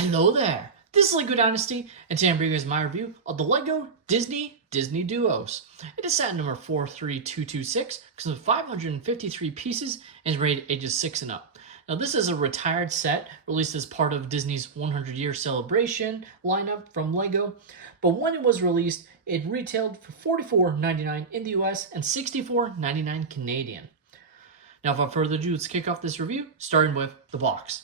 Hello there! This is LEGO Dynasty, and today I'm bringing you guys my review of the LEGO Disney Duos. It is set number 43226, consists of 553 pieces, and is rated ages 6 and up. Now this is a retired set, released as part of Disney's 100-year celebration lineup from LEGO, but when it was released, it retailed for $44.99 in the US and $64.99 Canadian. Now without further ado, let's kick off this review, starting with the box.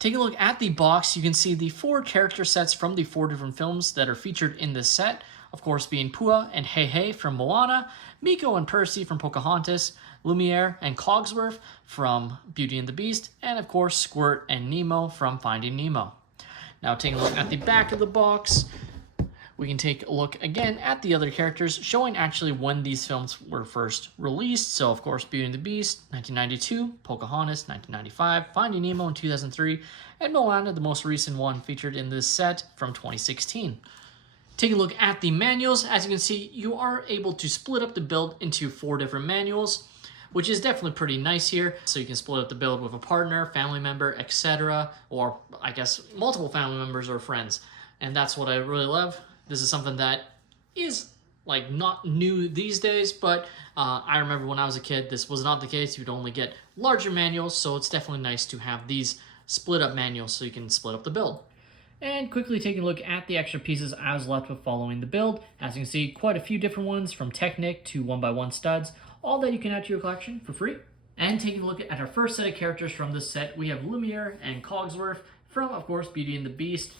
Taking a look at the box, you can see the 4 character sets from the 4 different films that are featured in this set. Of course, being Pua and Heihei from Moana, Meeko and Percy from Pocahontas, Lumiere and Cogsworth from Beauty and the Beast, and of course, Squirt and Nemo from Finding Nemo. Now, taking a look at the back of the box, we can take a look again at the other characters, showing actually when these films were first released. So, of course, Beauty and the Beast, 1992, Pocahontas, 1995, Finding Nemo in 2003, and Moana, the most recent one featured in this set from 2016. Taking a look at the manuals, as you can see, you are able to split up the build into 4 different manuals, which is definitely pretty nice here. So you can split up the build with a partner, family member, etc., or I guess multiple family members or friends. And that's what I really love. This is something that is like not new these days, but I remember when I was a kid, this was not the case. You'd only get larger manuals, so it's definitely nice to have these split up manuals so you can split up the build. And quickly taking a look at the extra pieces I was left with following the build. As you can see, quite a few different ones from Technic to 1x1 studs, all that you can add to your collection for free. And taking a look at our first set of characters from this set, we have Lumiere and Cogsworth from, of course, Beauty and the Beast.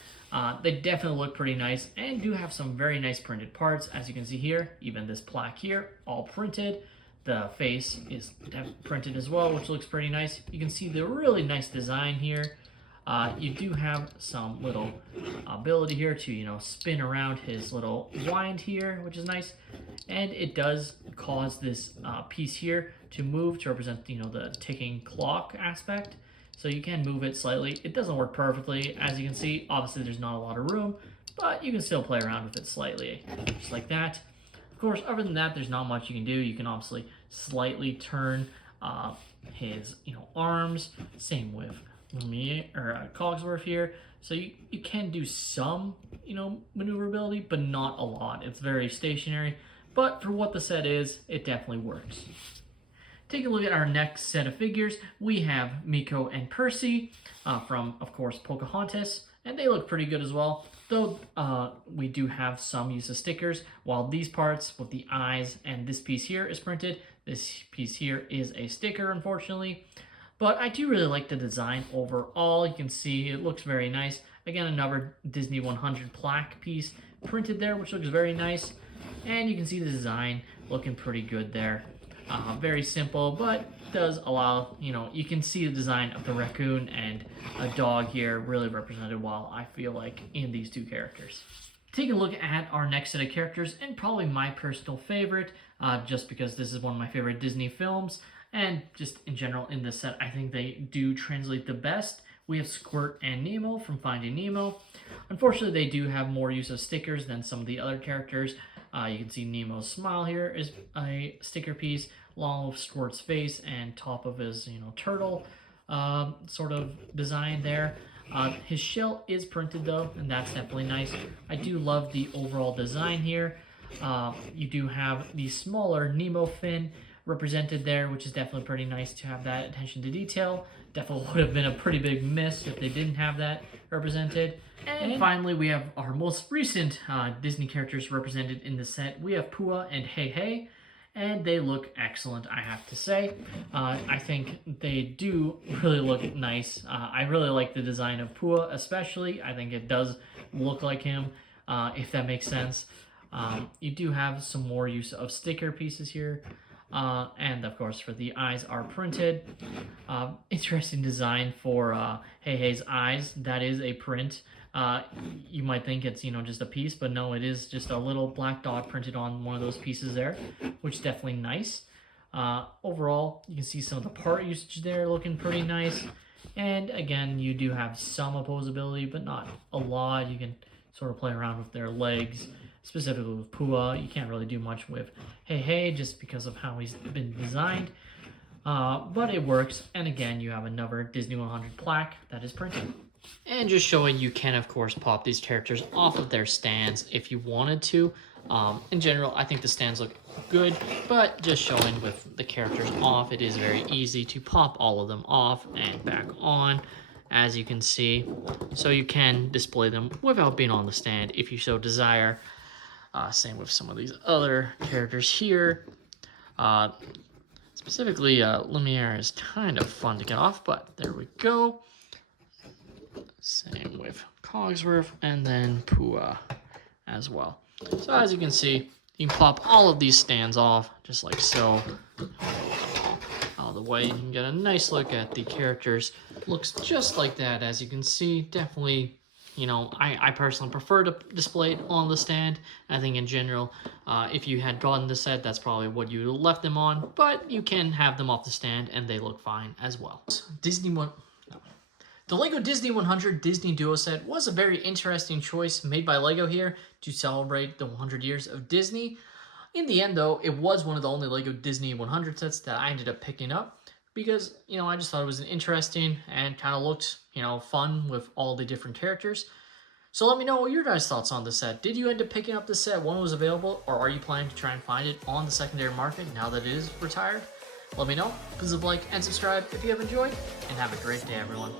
They definitely look pretty nice and do have some very nice printed parts, as you can see here. Even this plaque here, all printed. The face is printed as well, which looks pretty nice. You can see the really nice design here. You do have some little ability here to, spin around his little wind here, which is nice. And it does cause this piece here to move to represent, the ticking clock aspect. So you can move it slightly. It doesn't work perfectly. As you can see, obviously there's not a lot of room, but you can still play around with it slightly, just like that. Of course, other than that, there's not much you can do. You can obviously slightly turn his, arms. Same with Cogsworth here. So you can do some, maneuverability, but not a lot. It's very stationary. But for what the set is, it definitely works. Take a look at our next set of figures. We have Meeko and Percy from, of course, Pocahontas, and they look pretty good as well. Though we do have some use of stickers, while these parts with the eyes and this piece here is printed. This piece here is a sticker, unfortunately. But I do really like the design overall. You can see it looks very nice. Again, another Disney 100 plaque piece printed there, which looks very nice. And you can see the design looking pretty good there. Very simple, but does allow, you can see the design of the raccoon and a dog here really represented well, I feel like, in these 2 characters. Taking a look at our next set of characters, and probably my personal favorite, just because this is one of my favorite Disney films, and just in general in this set, I think they do translate the best. We have Squirt and Nemo from Finding Nemo. Unfortunately, they do have more use of stickers than some of the other characters. You can see Nemo's smile here is a sticker piece, along with Squirt's face and top of his, turtle sort of design there. His shell is printed though, and that's definitely nice. I do love the overall design here. You do have the smaller Nemo fin represented there, which is definitely pretty nice to have that attention to detail. Definitely would have been a pretty big miss if they didn't have that represented. And finally, we have our most recent Disney characters represented in the set. We have Pua and Heihei, and they look excellent, I have to say. I think they do really look nice. I really like the design of Pua especially. I think it does look like him, if that makes sense. You do have some more use of sticker pieces here. And of course, for the eyes are printed. Interesting design for Heihei's eyes. That is a print. You might think it's, just a piece, but no, it is just a little black dot printed on one of those pieces there, which is definitely nice. Overall, you can see some of the part usage there looking pretty nice. And again, you do have some opposability, but not a lot. You can sort of play around with their legs. Specifically with Pua, you can't really do much with Heihei just because of how he's been designed. But it works, and again, you have another Disney 100 plaque that is printed. And just showing you can, of course, pop these characters off of their stands if you wanted to. In general, I think the stands look good, but just showing with the characters off, it is very easy to pop all of them off and back on, as you can see. So you can display them without being on the stand if you so desire. Same with some of these other characters here. Specifically, Lumiere is kind of fun to get off, but there we go. Same with Cogsworth and then Pua as well. So as you can see, you can pop all of these stands off just like so. Out of the way, you can get a nice look at the characters. Looks just like that, as you can see. Definitely, you know, I personally prefer to display it on the stand. I think in general, if you had gotten the set, that's probably what you left them on, but you can have them off the stand and they look fine as well. The LEGO Disney 100 Disney Duo set was a very interesting choice made by LEGO here to celebrate the 100 years of Disney. In the end, though, it was one of the only LEGO Disney 100 sets that I ended up picking up because, you know, I just thought it was interesting and kind of looked, you know, fun with all the different characters. So let me know what your guys' thoughts on the set. Did you end up picking up the set when it was available, or are you planning to try and find it on the secondary market now that it is retired? Let me know. Please leave a like and subscribe if you have enjoyed, and have a great day, everyone.